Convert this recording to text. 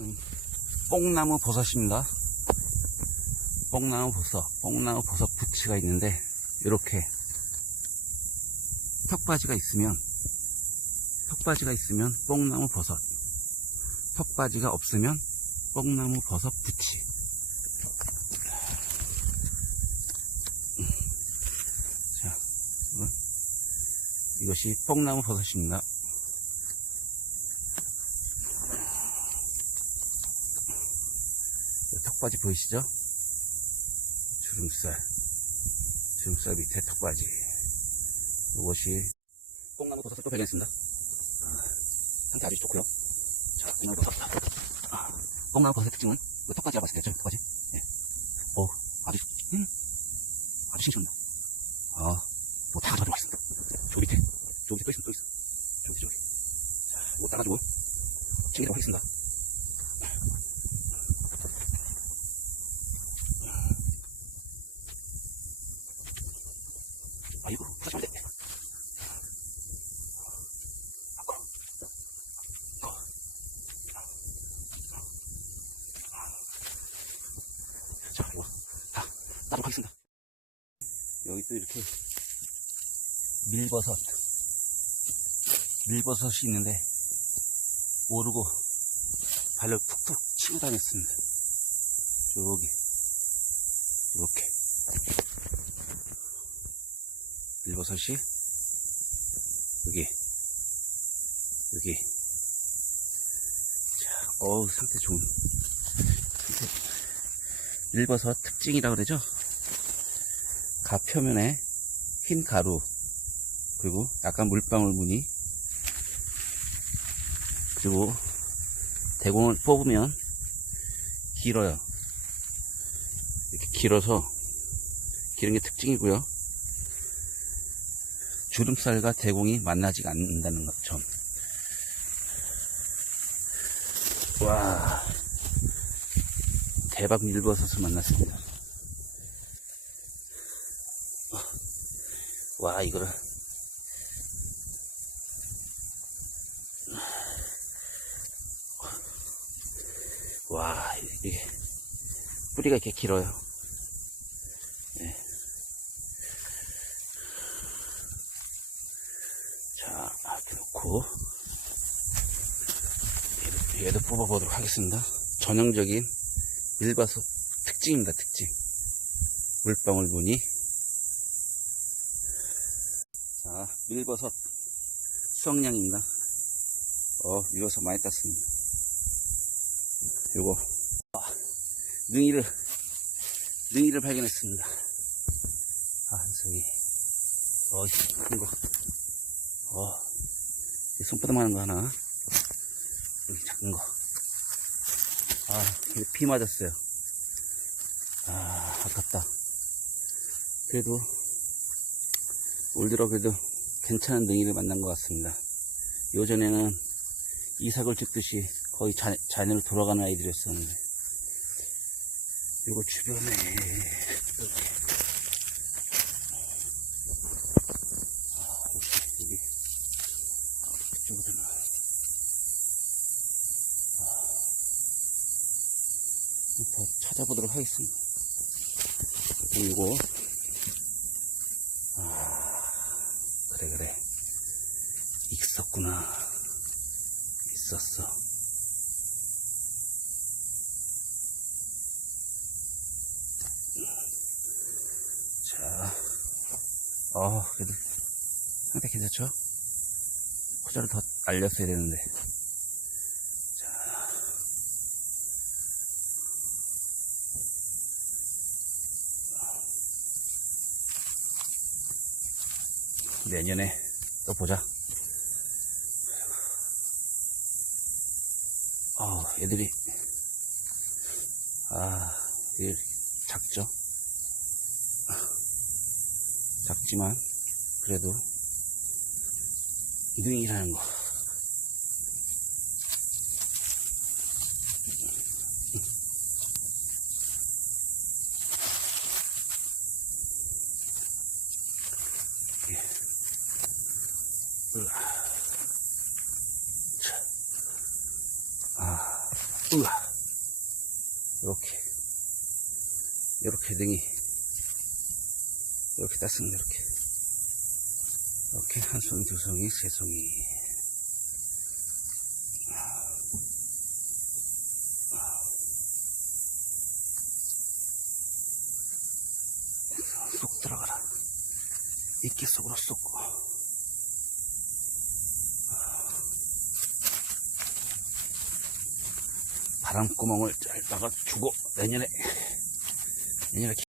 이것은 뽕나무 버섯입니다. 뽕나무 버섯, 뽕나무 버섯 부치가 있는데 이렇게 턱바지가 있으면 턱바지가 있으면 뽕나무 버섯, 턱바지가 없으면 뽕나무 버섯 부치. 자, 이것이 뽕나무 버섯입니다. 턱바지 보이시죠? 주름살. 주름살 밑에 턱바지. 이것이 뽕나무 버섯을 또 발견했습니다. 아, 상태 아주 좋고요. 자, 뽕나무 버섯. 아, 뽕나무 버섯의 특징은 그 턱바지라고 봤을 때죠, 턱바지. 예. 오, 아주, 음, 아주 싱싱합니다. 아, 뭐다 가져가도록 하겠습니다. 저 밑에, 저 밑에 또 있습니다, 또 있어. 저기, 저기. 자, 이거 따가지고 챙기도록 하겠습니다. 아이고, 하지면 안 돼. 아까, 아까. 자, 이거 다 따도록 하겠습니다. 여기 또 이렇게 밀버섯, 밀버섯이 있는데 모르고 발로 툭툭 치고 다녔습니다. 저기, 이렇게. 밀버섯이 여기 여기 자, 어우 상태 좋은 밀버섯 특징이라 그러죠 가 표면에 흰 가루 그리고 약간 물방울 무늬 그리고 대공을 뽑으면 길어요 이렇게 길어서 기른 게 특징이고요 주름살과 대공이 만나지 않는다는 것, 점. 와, 대박 밀버섯을 만났습니다. 와, 이거를. 와, 이게, 뿌리가 이렇게 길어요. 자, 이렇게 놓고 얘도, 뽑아보도록 하겠습니다. 전형적인 밀버섯 특징입니다. 특징. 물방울 무늬. 자, 밀버섯 수확량입니다. 어, 밀버섯 많이 땄습니다. 요거 아, 능이를 능이를 발견했습니다. 아, 한성이 어, 큰 거. 어, 이 손바닥만한 거 하나. 여기 작은 거. 아, 비 맞았어요. 아, 아깝다. 그래도, 올 들어 그래도 괜찮은 능이를 만난 것 같습니다. 요전에는 이삭을 찍듯이 거의 자, 자연으로 돌아가는 아이들이었었는데, 요거 주변에. 아. 이쪽으로는 더 찾아보도록 하겠습니다. 그리고 아 그래 그래 있었구나 있었어. 자, 어 그래도 상태 괜찮죠? 호자를 더 날렸어야 되는데. 자. 내년에 또 보자. 어, 애들이, 아, 얘 작죠? 작지만, 그래도, 능이라는 거. 으아. 자. 아, 우와. 이렇게. 이렇게 등이. 이렇게 땄습니다, 이렇게. 이렇게 한 송이, 두 송이, 세 송이. 쏙 들어가라. 이끼 속으로 쏙. 바람구멍을 잘 막아주고 내년에. 내년에